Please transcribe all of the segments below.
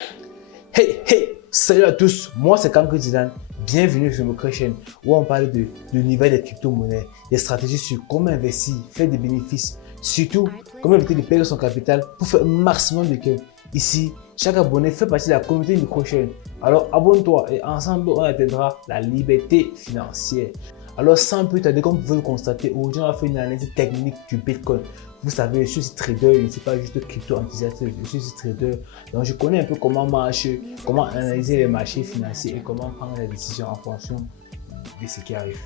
Hey, salut à tous, moi c'est Kanko Zidane, bienvenue sur notre chaîne où on parle de l'univers des crypto-monnaies, des stratégies sur comment investir, faire des bénéfices, surtout comment éviter de perdre son capital pour faire un maximum de gains. Ici, chaque abonné fait partie de la communauté micro-chaîne, alors abonne-toi et ensemble on atteindra la liberté financière. Alors sans plus tarder, comme vous pouvez le constater, aujourd'hui on va faire une analyse technique du Bitcoin. Vous savez, je suis aussi trader, je ne suis pas juste crypto-enthousiaste, je suis aussi trader. Donc je connais un peu comment marche, comment analyser les marchés financiers et comment prendre les décisions en fonction de ce qui arrive.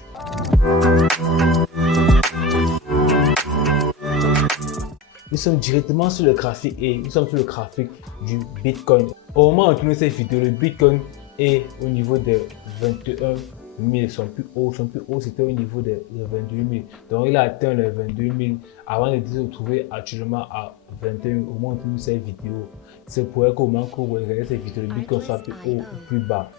Nous sommes directement sur le graphique et nous sommes sur le graphique du Bitcoin. Au moment où on tourne cette vidéo, le Bitcoin est au niveau de 21 000. Son plus haut c'était au niveau de 22 000. Donc il a atteint les 22 000 avant de se retrouver actuellement à 21 000. Au moment où on tourne cette vidéo, c'est pour qu'au moment où vous regardez cette vidéo, le Bitcoin soit plus haut ou plus bas.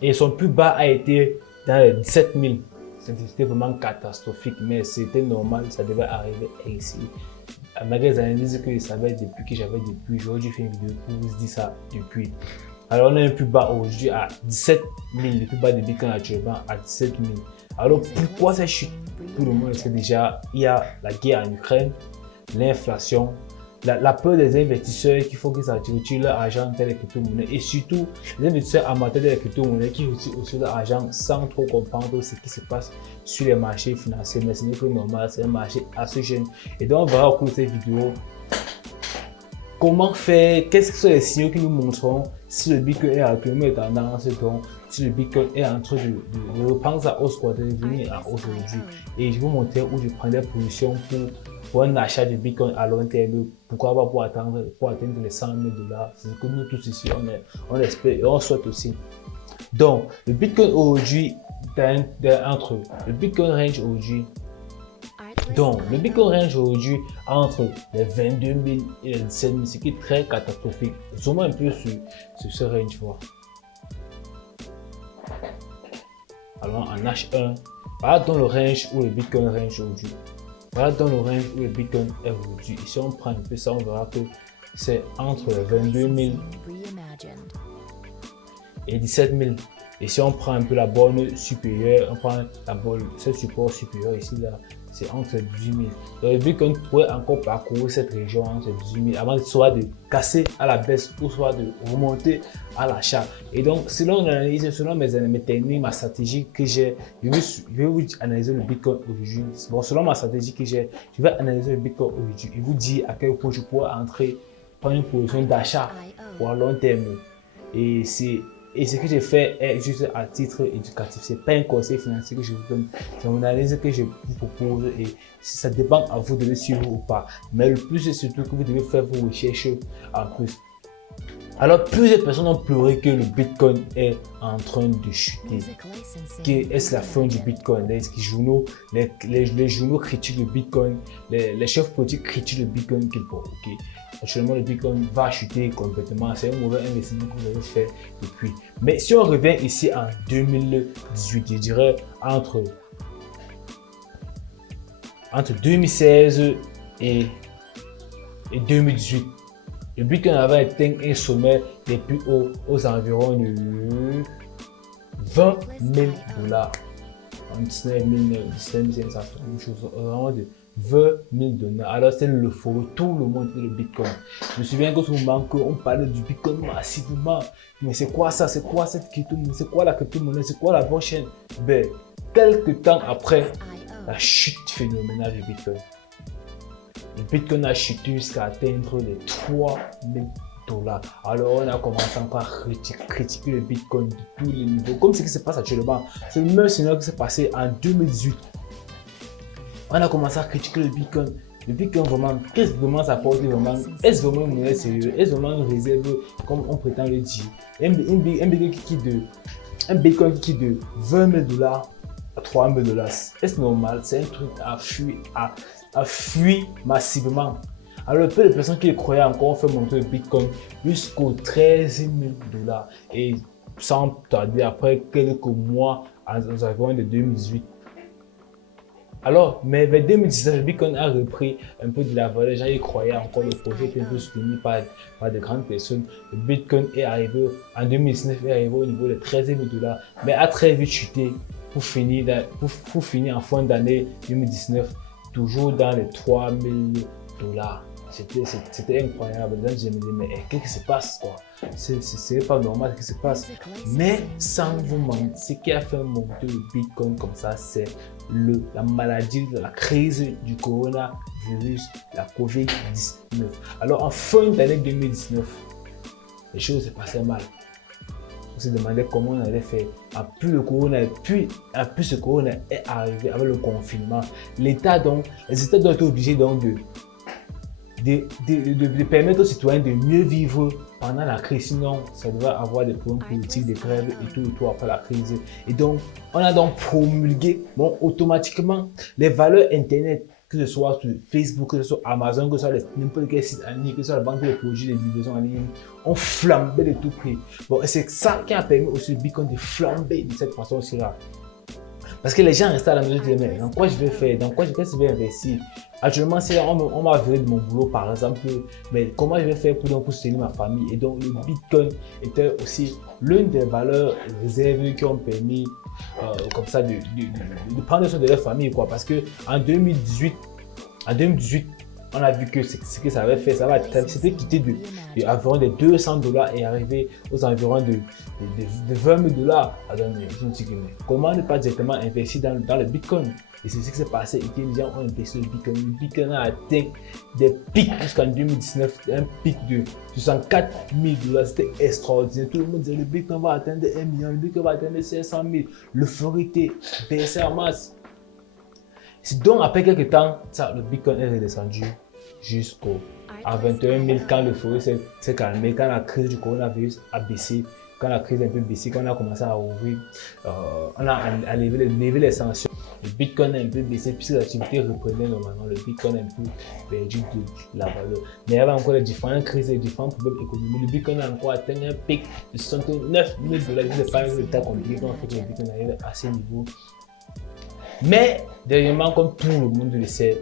Et son plus bas a été dans les 17 000. C'était vraiment catastrophique, mais c'était normal, ça devait arriver ainsi. Malgré les analyses que je savais depuis, que j'avais depuis, j'aurais dû faire une vidéo pour vous dire ça depuis. Alors on a un plus bas aujourd'hui à 17 000, le plus bas de Bitcoin actuellement à 17 000. Alors pourquoi ça chute? Tout le monde sait déjà, il y a la guerre en Ukraine, l'inflation, la peur des investisseurs qui font qu'ils retirent leur argent dans les crypto-monnaies et surtout les investisseurs amateurs des crypto-monnaies qui retirent aussi leur argent sans trop comprendre ce qui se passe sur les marchés financiers. Mais ce n'est pas normal, c'est un marché assez jeune. Et donc on verra au cours de cette vidéo comment faire, qu'est-ce que sont les signaux qui nous montreront si le Bitcoin est actuellement tendance, donc si le Bitcoin est en train de reprendre sa hausse, quoi, de revenir à hausse aujourd'hui. Et je vais vous montrer où je prends des positions pour un achat de Bitcoin à long terme. Pourquoi pas pour atteindre les 100 000 $. C'est ce que nous tous ici, on espère et on souhaite aussi. Donc, le Bitcoin aujourd'hui, entre le Bitcoin range aujourd'hui. Donc, le Bitcoin range aujourd'hui entre les 22 000 et les 17 000, ce qui est très catastrophique. Zoomons un peu sur ce range. Voilà. Alors, en H1, voilà dans le range où le Bitcoin range aujourd'hui. Voilà dans le range où le Bitcoin est aujourd'hui. Et si on prend un peu ça, on verra que c'est entre les 22 000 et 17 000. Et si on prend un peu la borne supérieure, on prend ce support supérieur ici, là, c'est entre 18 000. Donc le Bitcoin pourrait encore parcourir cette région entre 18 000 avant soit de casser à la baisse ou soit de remonter à l'achat. Et donc, selon l'analyse, selon mes techniques, ma stratégie que j'ai, je vais vous analyser le Bitcoin aujourd'hui. Bon, selon ma stratégie que j'ai, je vais analyser le Bitcoin aujourd'hui et vous dire à quel point je pourrais entrer, prendre une position d'achat pour un long terme. Et ce que j'ai fait est juste à titre éducatif. Ce n'est pas un conseil financier que je vous donne. C'est une analyse que je vous propose et ça dépend à vous de le suivre ou pas. Mais le plus, c'est surtout que vous devez faire vos recherches en plus. Alors, plusieurs personnes ont pleuré que le Bitcoin est en train de chuter. Est-ce la fin du Bitcoin? Les journaux critiquent le Bitcoin, les chefs politiques critiquent le Bitcoin. Actuellement, le Bitcoin va chuter complètement. C'est un mauvais investissement que vous avez fait depuis. Mais si on revient ici en 2018, je dirais entre 2016 et 2018, le Bitcoin avait atteint un sommet des plus hauts aux environs de 20 000 $. En 19 500, une chose vraiment de 20 000 $. Alors c'est l'euphorie, tout le monde fait le Bitcoin. Je me souviens qu'au moment on parlait du Bitcoin massivement. Mais c'est quoi ça? C'est quoi cette crypto-monnaie? C'est quoi la crypto-monnaie? C'est quoi la blockchain? Ben, quelques temps après, la chute phénoménale du Bitcoin. Le Bitcoin a chuté jusqu'à atteindre les 3 000 $. Alors on a commencé encore à critiquer le Bitcoin de tous les niveaux, comme ce qui se passe actuellement. C'est le même scénario qui s'est passé en 2018. On a commencé à critiquer le Bitcoin. Le Bitcoin vraiment, qu'est-ce que vraiment ça porte vraiment? Est-ce vraiment une monnaie sérieuse? Est-ce vraiment une réserve comme on prétend le dire? Un Bitcoin qui quitte de 20 000 $ à 3 000 $. Est-ce normal? C'est un truc à fuir massivement. Alors, peu de personnes qui le croyaient encore ont fait monter le Bitcoin jusqu'aux 13 000 $. Et sans tarder, après quelques mois, aux environs de 2018, Alors, mais vers 2019, le Bitcoin a repris un peu de la valeur. Les gens y croyaient encore, le projet était un peu soutenu par de grandes personnes. Le Bitcoin est arrivé en 2019, est arrivé au niveau de 13 000 $, mais a très vite chuté pour finir en fin d'année 2019, toujours dans les 3 000 $. C'était incroyable. Là, je me disais, mais qu'est-ce qui se passe, quoi? C'est pas normal ce qui se passe. Mais sans vous mentir, ce qui a fait monter le Bitcoin comme ça, c'est la maladie, la crise du coronavirus, la COVID-19. Alors, en fin d'année 2019, les choses se passaient mal. On se demandait comment on allait faire. En plus ce corona est arrivé avec le confinement, les États ont été obligés donc de permettre aux citoyens de mieux vivre pendant la crise. Sinon, ça devrait avoir des problèmes politiques, des grèves et tout après la crise. Et donc, on a donc promulgué, automatiquement, les valeurs Internet, que ce soit sur Facebook, que ce soit Amazon, que ce soit n'importe quel site en ligne, que ce soit la banque de produits, les livraisons en ligne, ont flambé de tout prix. Et c'est ça qui a permis aussi au Bitcoin de flamber de cette façon-là. Parce que les gens restaient à la maison et disaient, mais dans quoi je vais faire, qu'est-ce que je vais investir? Actuellement, si on m'a viré de mon boulot, par exemple, mais comment je vais faire pour soutenir ma famille? Et donc, le Bitcoin était aussi l'une des valeurs réservées qui ont permis, comme ça, de prendre soin de leur famille, quoi. Parce que en 2018, on a vu que ce que ça avait fait, c'était quitté de environ des 200 $ et arrivé aux environs de 20 000 $. Alors, je me dis, comment ne pas directement investir dans le Bitcoin? Et c'est ce qui s'est passé, et que les gens ont investi dans le Bitcoin. Le Bitcoin a atteint des pics jusqu'en 2019, un pic de 64 000 $. C'était extraordinaire. Tout le monde disait, le Bitcoin va atteindre 1 million, le Bitcoin va atteindre 500 000. L'euphorie était baissée en masse. C'est donc après quelques temps, le Bitcoin est redescendu jusqu'à 21 000 quand l'euphorie s'est calmée, quand la crise du coronavirus a baissé, quand la crise a un peu baissé, quand on a commencé à ouvrir, on a levé les sanctions. Le Bitcoin a un peu baissé puisque l'activité reprenait normalement. Le Bitcoin a un peu perdu de la valeur. Mais il y avait encore les différentes crises et différents problèmes économiques. Le Bitcoin a encore atteint un pic de 69 000 $. Je ne sais pas le temps compliqué quand on fait que le Bitcoin arrive à ces niveaux. Mais dernièrement, comme tout le monde le sait,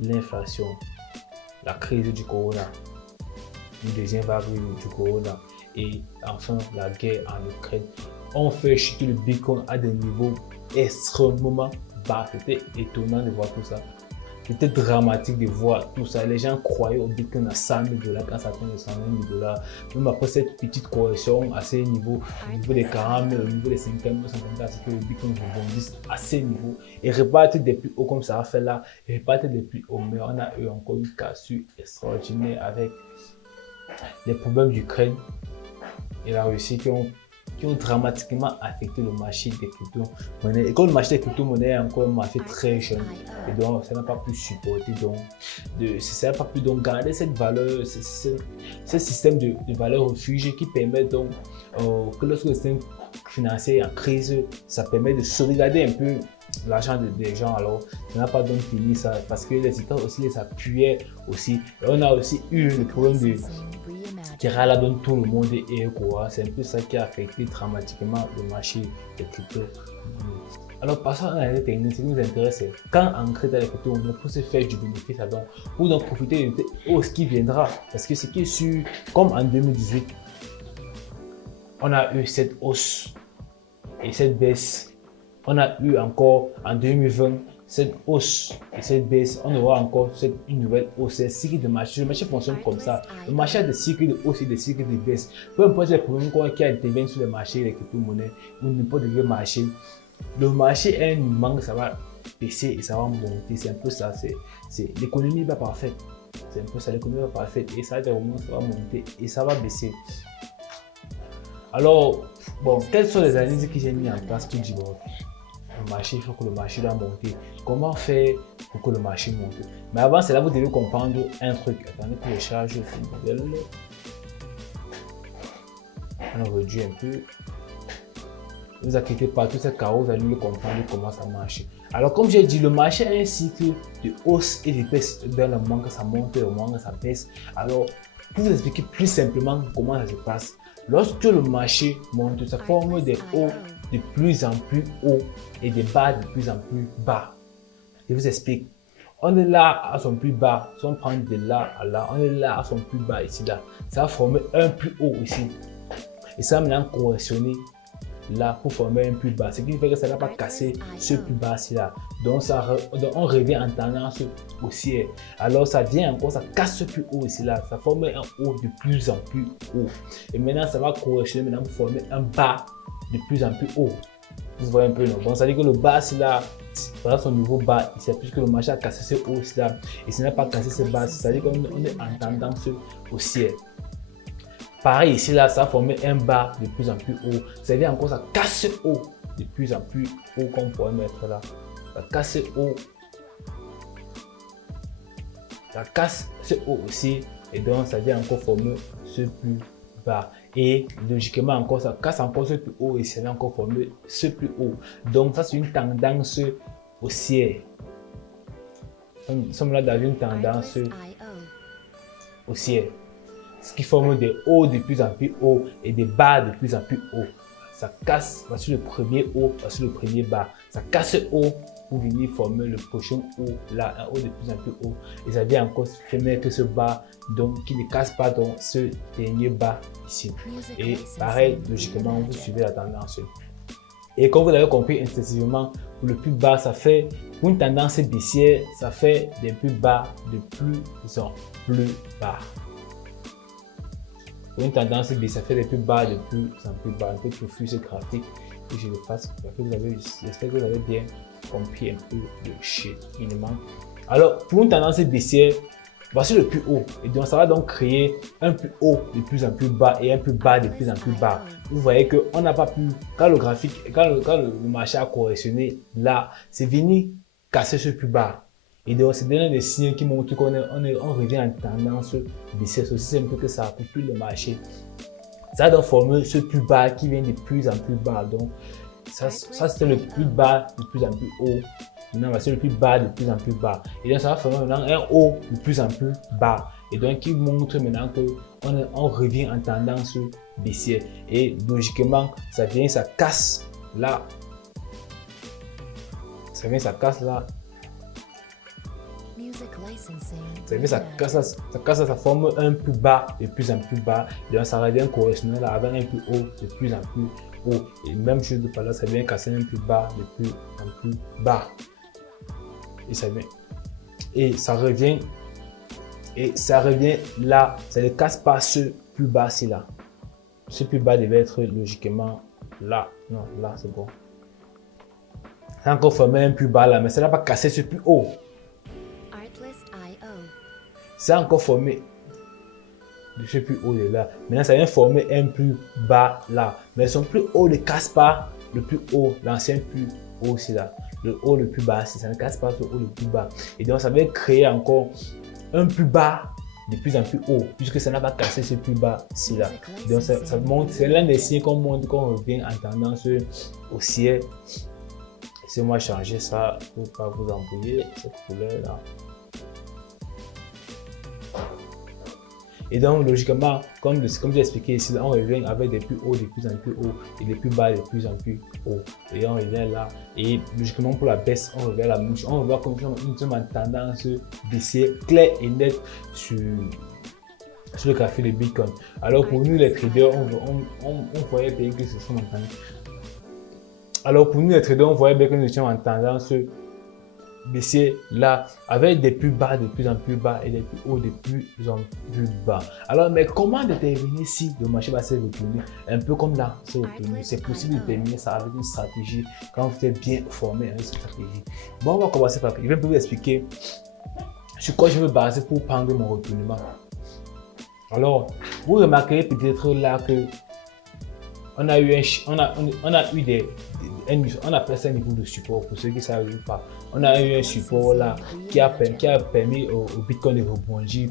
l'inflation, la crise du corona, une deuxième vague du corona et enfin la guerre en Ukraine ont fait chuter le Bitcoin à des niveaux extrêmement bas. C'était étonnant de voir tout ça. C'était dramatique de voir tout ça. Les gens croyaient au Bitcoin à 100 000 $ quand ça atteint les 120 000 $. Même après cette petite correction à ces niveaux, au niveau des 40 000, au niveau des 50 000, 50 000, c'est que le Bitcoin rebondisse à ces niveaux et repartir des plus hauts comme ça a fait là, et repartir des plus hauts. Mais on a eu encore une cassure extraordinaire avec les problèmes d'Ukraine et la Russie qui ont dramatiquement affecté le marché des crypto-monnaies. Et comme le marché des crypto-monnaies est encore un marché très jeune, et donc ça n'a pas pu supporter, ça n'a pas pu garder cette valeur, ce système de valeur refuge qui permet donc que lorsque le système financier est en crise, ça permet de sauvegarder un peu l'argent des gens. Alors ça n'a pas donc fini ça parce que les États aussi les appuyaient aussi. Et on a aussi eu le problème de Terra là dont tout le monde est au courant. C'est un peu ça qui a affecté dramatiquement le marché des crypto. Alors passons à la technique, ce qui nous intéresse c'est quand entrer dans les crypto pour se faire du bénéfice, donc pour donc profiter de ce qui viendra. Parce que ce qui est sûr, comme en 2018, on a eu cette hausse et cette baisse. On a eu encore en 2020 cette hausse et cette baisse. On aura encore une nouvelle hausse. C'est un cycle de marché. Le marché fonctionne comme ça. Le marché a des cycles de hausse et des cycles de baisse. Peu importe les problèmes qui interviennent sur les marchés, les crypto-monnaies ou n'importe quel marché, le marché a un manque, ça va baisser et ça va monter. C'est un peu ça. L'économie va parfaite. C'est un peu ça. L'économie va parfaite et ça, des moments, ça va monter et ça va baisser. Alors, quelles sont les analyses que j'ai mis en place pour dire le marché, il faut que le marché doit monter. Comment faire pour que le marché monte? Mais avant cela, vous devez comprendre un truc. Attendez que je charge le modèle. On a réduit un peu. Ne vous inquiétez pas, tout ce chaos, vous allez le comprendre comment ça marche. Alors, comme j'ai dit, le marché a un cycle de hausse et de baisse. Dans le moment que ça monte, le moment que ça baisse. Alors, pour vous expliquer plus simplement comment ça se passe, lorsque le marché monte, ça forme des hauts de plus en plus hauts et des bas de plus en plus bas. Je vous explique. On est là à son plus bas. Si on prend de là à là, on est là à son plus bas ici, là. Ça va former un plus haut ici. Et ça va maintenant correctionner là pour former un plus bas. Ce qui fait que ça ne va pas casser ce plus bas ici, là. Donc, on revient en tendance haussière. Alors, ça vient encore, ça casse ce plus haut ici, là. Ça forme un haut de plus en plus haut. Et maintenant, ça va correctionner maintenant pour former un bas de plus en plus haut. Vous voyez un peu, non? Bon, ça veut dire que le bas ici, là, voilà son nouveau bas ici, puisque le marché a cassé ce haut ici, là. Et s'il n'a pas cassé ce bas, ça veut dire qu'on est en tendance haussière. Pareil ici, là, ça a formé un bas de plus en plus haut. Ça veut dire encore, ça casse ce haut de plus en plus haut qu'on pourrait mettre là. Ça casse ce haut. Ça casse ce haut aussi. Et donc, ça vient encore former ce plus bas. Et logiquement, encore, ça casse encore ce plus haut et ça vient encore former ce plus haut. Donc, ça, c'est une tendance haussière. Nous sommes là dans une tendance haussière. Ce qui forme des hauts de plus en plus haut et des bas de plus en plus haut. Ça casse, voici le premier haut, voici le premier bas. Ça casse ce haut pour venir former le prochain haut, là, un haut de plus en plus haut. Et ça vient encore faire que ce bas, donc qui ne casse pas donc ce dernier bas ici. Et pareil, logiquement, vous suivez la tendance. Et comme vous l'avez compris intuitivement, pour le plus bas, ça fait, pour une tendance baissière, ça fait des plus bas de plus en plus bas. Pour une tendance baissière, ça fait des plus bas de plus en plus bas. Un peu profus ce graphique que je le fasse. J'espère que vous avez bien compris un peu le cheminement. Alors, pour une tendance baissière, voici le plus haut. Et donc, ça va donc créer un plus haut de plus en plus bas et un plus bas de plus en plus bas. Vous voyez qu'on n'a pas pu, quand le graphique, quand le marché a correctionné, là, c'est venu casser ce plus bas. Et donc, c'est donner des signes qui montrent qu'on revient en tendance baissière. C'est aussi simple que ça pour tout le marché. Ça a donc formé ce plus bas qui vient de plus en plus bas. Donc, ça c'était le plus bas de plus en plus haut. Maintenant, c'est le plus bas de plus en plus bas. Et donc, ça va former maintenant un haut de plus en plus bas. Et donc, qui montre maintenant qu'on revient en tendance baissière. Et logiquement, ça vient, ça casse là. Ça vient, ça casse là. Ça forme un plus bas de plus en plus bas. Et donc, ça revient correctionnel là avec un plus haut de plus en plus haut. Et même chose de par là, ça vient casser un plus bas de plus en plus bas. Et ça vient. Et ça revient. Et ça revient là. Ça ne casse pas ce plus bas ci là. Ce plus bas devait être logiquement là. Non, là c'est bon. Ça a encore formé un plus bas là, mais ça n'a pas cassé ce plus haut. Ça a encore formé ce plus haut de là. Maintenant, ça vient former un plus bas là. Mais son plus haut ne casse pas le plus haut, l'ancien plus haut aussi là. Le haut le plus bas, ça ne casse pas ce haut le plus bas. Et donc, ça va créer encore un plus bas de plus en plus haut, puisque ça n'a pas cassé ce plus bas ici là. Donc, ça montre, c'est l'un des signes qu'on montre qu'on revient en tendance haussière. Laissez-moi changer ça pour ne pas vous embrouiller, cette couleur là. Et donc, logiquement, comme j'ai expliqué ici, on revient avec des plus hauts de plus en plus haut et des plus bas de plus en plus haut. Et on revient là. Et logiquement, pour la baisse, on revient à la mouche. On revient comme nous sommes en tendance baissière claire et nette sur le graphique de Bitcoin. Alors, pour nous, les traders, on voyait bien que ce sont en tendance. Alors, pour nous, les traders, on voyait bien que nous sommes en tendance baissier là avec des plus bas de plus en plus bas et des plus hauts de plus en plus bas. Alors, mais comment déterminer si le marché va se retourner un peu comme là, c'est possible de déterminer ça avec une stratégie quand vous êtes bien formé avec cette stratégie. Bon, on va commencer par, je vais vous expliquer sur quoi je veux baser pour prendre mon retournement. Alors, vous remarquerez peut-être là que on appelle ça un niveau de support pour ceux qui ne savent pas. On a eu un support là qui a permis au Bitcoin de rebondir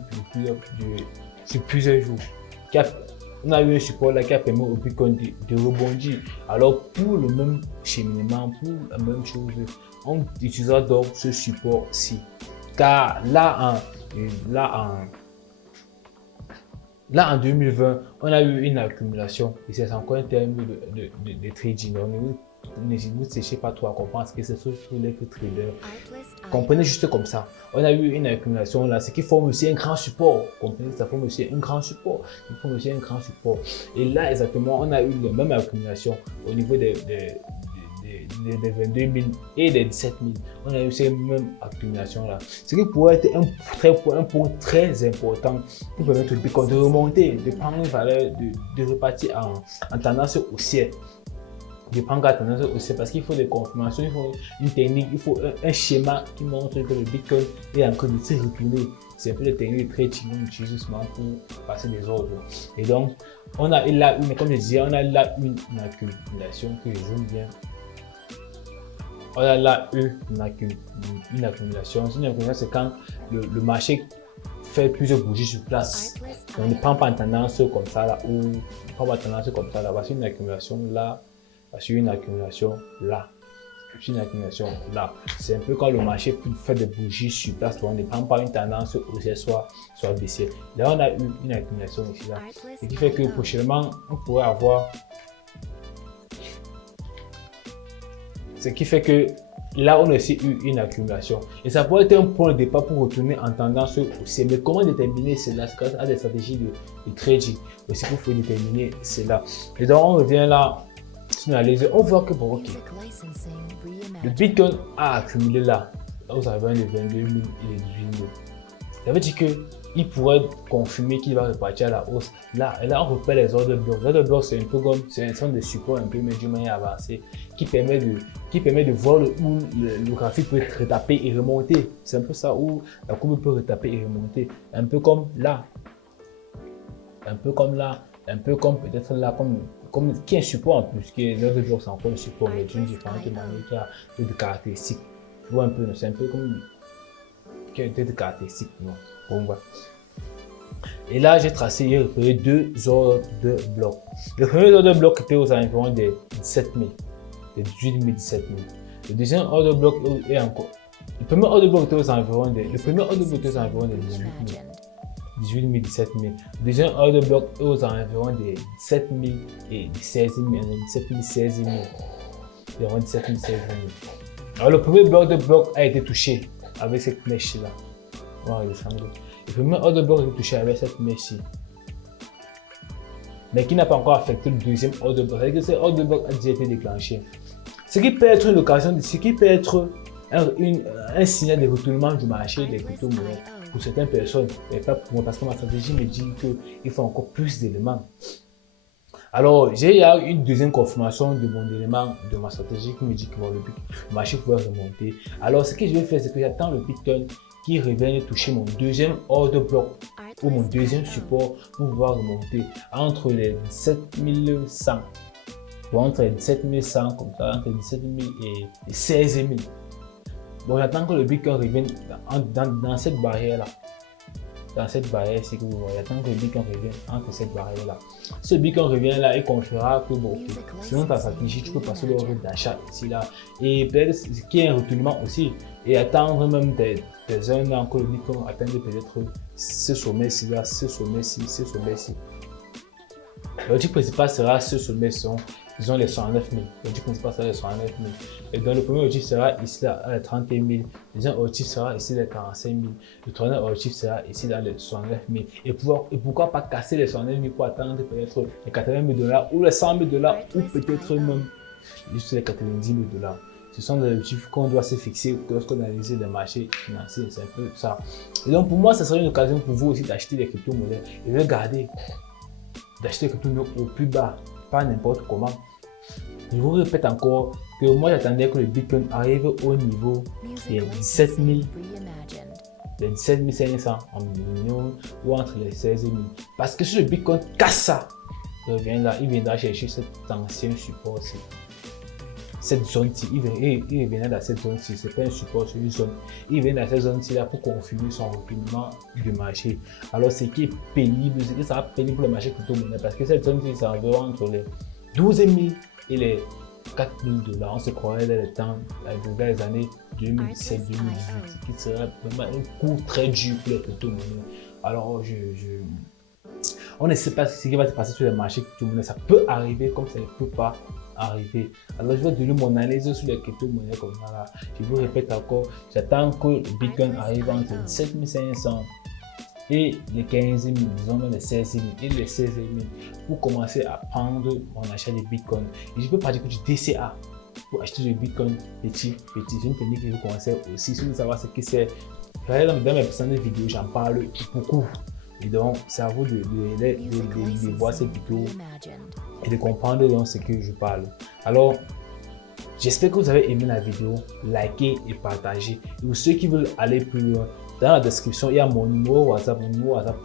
sur plusieurs jours. On a eu un support là qui a permis au Bitcoin de rebondir. Alors pour le même cheminement, pour la même chose, on utilisera donc ce support-ci. Car là en 2020, on a eu une accumulation et c'est encore un terme de trading. Donc, ne cherchez pas trop à comprendre ce que c'est sur les traders Comprenez juste comme ça. On a eu une accumulation là, ce qui forme aussi un grand support. Comprenez que ça forme aussi un grand support. Il forme aussi un grand support. Et là, exactement, on a eu la même accumulation au niveau des 22 000 et des 17 000. On a eu ces mêmes accumulations là. Ce qui pourrait être un point très important pour permettre au Bitcoin de remonter, de prendre une valeur, de repartir en tendance haussière. De prendre la tendance haussière parce qu'il faut des confirmations, il faut une technique, il faut un schéma qui montre que le Bitcoin est en train de se retourner. C'est un peu la technique de trading qu'on utilise justement pour passer des ordres. Et donc, on a là comme je disais, on a là une accumulation que je zoome bien. On a là une accumulation. Une accumulation, c'est quand le marché fait plusieurs bougies sur place. On ne prend pas en tendance comme ça là, ou on ne prend pas en tendance comme ça là. Voici une accumulation là. Sur une accumulation là, une accumulation là. C'est un peu quand le marché fait des bougies sur place, on ne prend pas une tendance haussière soit baissière. Là, on a eu une accumulation ici là, ce qui fait que prochainement, on pourrait avoir. Ce qui fait que là, on a aussi eu une accumulation. Et ça pourrait être un point de départ pour retourner en tendance haussière. Mais comment déterminer cela? C'est grâce à des stratégies de trading. Aussi, il faut déterminer cela. Et donc, on revient là. On voit que bon, ok, le Bitcoin a accumulé là, aux environs des 22 000 et les 18 000. Ça veut dire qu'il pourrait confirmer qu'il va repartir à la hausse. Là, et là, on repère les ordres blocs. Les ordres blocs, c'est un peu comme, c'est un centre de support un peu médium avancé qui permet de voir où le graphique peut retaper et remonter. C'est un peu ça, où la courbe peut retaper et remonter. Un peu comme là. Un peu comme là. Un peu comme peut-être là, qui est un support en plus, qui est l'autre bloc, c'est encore un support, mais d'une différente manière, qui a des caractéristiques. Tu vois un peu, c'est un peu comme qui a des caractéristiques. Non. Bon, ouais. Et là, j'ai tracé, j'ai repéré deux ordres de blocs. Le premier ordre de bloc était aux environs des 17 000, des 18 000, 17 000. Le deuxième ordre de bloc est encore. Le premier ordre de bloc était aux environs des. Le premier ordre de bloc était aux environs des 18 000. 18 000, 17 000. Le deuxième ordre de bloc est aux environs des 17 000 et 16 000. 17 000, 16 000. Environ 17 000, 16 000. Alors, le premier bloc a été touché avec cette mèche-là. On va redescendre. Le premier ordre de bloc a été touché avec cette mèche-ci. Mais qui n'a pas encore affecté le deuxième ordre de bloc. C'est-à-dire que ce ordre de bloc a déjà été déclenché. Ce qui peut être une occasion, ce qui peut être un signal de retournement du marché des crypto-monnaies. Pour certaines personnes, mais pas pour moi, parce que ma stratégie me dit qu'il faut encore plus d'éléments. Alors, j'ai eu une deuxième confirmation de mon élément de ma stratégie qui me dit que bon, le marché pourrait remonter. Alors, ce que je vais faire, c'est que j'attends le Bitcoin qui revienne toucher mon deuxième ordre bloc ou mon deuxième support pour pouvoir remonter entre les 17 100 ou entre les 17 100 comme ça, entre les 17 000 et 16 000. Bon, j'attends que le Bitcoin revienne dans cette barrière-là. Dans cette barrière, c'est que vous voyez. J'attends que le Bitcoin revienne entre cette barrière-là. Ce Bitcoin revient là et confirmera que bon, okay, selon ta stratégie, tu peux passer l'ordre d'achat ici là. Et peut-être qu'il y ait un retournement aussi. Et attendre même des 1 an que le Bitcoin atteigne peut-être ce sommet-ci là, ce sommet-ci, ce sommet-ci. L'objectif principal sera ce sommet-ci. Disons les 109 000. L'objectif principal sera les 109 000. Et donc le premier objectif sera ici à les 31 000. Le deuxième objectif sera ici les 45 000. Le troisième objectif sera ici dans les 69 000. Et pourquoi pas casser les 69 000 pour atteindre peut-être les 80 000 $ ou les 100 000 $ ou peut-être même juste les 90 000 $. Ce sont des objectifs qu'on doit se fixer lorsqu'on analyse les marchés financiers. C'est un peu ça. Et donc pour moi, ce sera une occasion pour vous aussi d'acheter des crypto-monnaies et de garder, d'acheter des crypto-monnaies au plus bas. Pas n'importe comment. Je vous répète encore que moi j'attendais que le Bitcoin arrive au niveau des 17 500 en millions ou entre les 16 000. Parce que si le Bitcoin casse ça, il viendra chercher cet ancien support ci, cette zone-ci. Il reviendra dans cette zone-ci. Ce n'est pas un support sur une zone. Il vient dans cette zone-ci là pour confirmer son retournement du marché. Alors ce qui est pénible, c'est que ça va pénible pour le marché crypto-monnaie parce que cette zone-ci, ça va entre les 12 000 et les 4 000 $. On se croirait dans les temps, dans les années 2017-2018, qui sera vraiment un coup très dur pour les crypto-monnaies. Alors, On ne sait pas ce qui va se passer sur les marchés crypto-monnaies. Ça peut arriver comme ça ne peut pas arriver. Alors, je vais donner mon analyse sur les crypto-monnaies comme ça. Là. Je vous répète encore, j'attends que le Bitcoin arrive entre 7500 et les 15 000, disons même les 16 000 et les 16 000 pour commencer à prendre mon achat de Bitcoin. Et je peux partir du DCA pour acheter du Bitcoin petit. C'est une technique que je vous conseille aussi. Si vous voulez savoir ce que c'est, dans mes précédentes vidéos, j'en parle beaucoup. Et donc, c'est à vous de voir cette vidéo et de comprendre donc ce que je parle. Alors, j'espère que vous avez aimé la vidéo. Likez et partagez. Et pour ceux qui veulent aller plus loin, dans la description, il y a mon numéro WhatsApp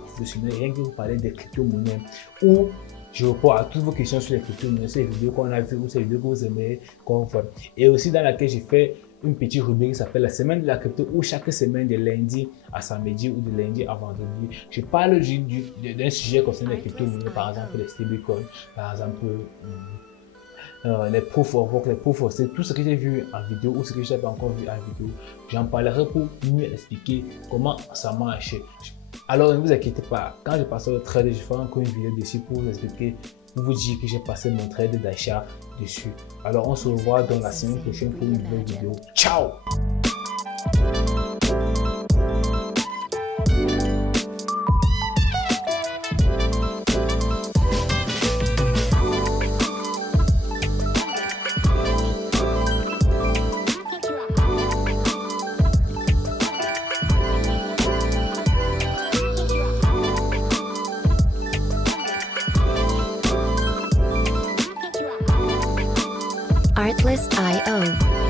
professionnel, rien que vous parlez des crypto-monnaies, où je réponds à toutes vos questions sur les crypto-monnaies, sur les vidéos qu'on a vues ou sur les vidéos que vous aimeriez qu'on fasse. Et aussi dans laquelle j'ai fait une petite rubrique qui s'appelle la semaine de la crypto, où chaque semaine de lundi à samedi ou de lundi à vendredi, je parle d'un sujet concernant les crypto-monnaies, par exemple les stablecoins, par exemple les proof of work, les proof of stake, tout ce que j'ai vu en vidéo ou ce que je n'ai pas encore vu en vidéo, j'en parlerai pour mieux expliquer comment ça marche. Alors ne vous inquiétez pas, quand je passerai au trade, je ferai encore une vidéo dessus pour vous expliquer, pour vous dire que j'ai passé mon trade d'achat dessus. Alors on se revoit dans la semaine prochaine pour une nouvelle vidéo. Ciao! Artlist.io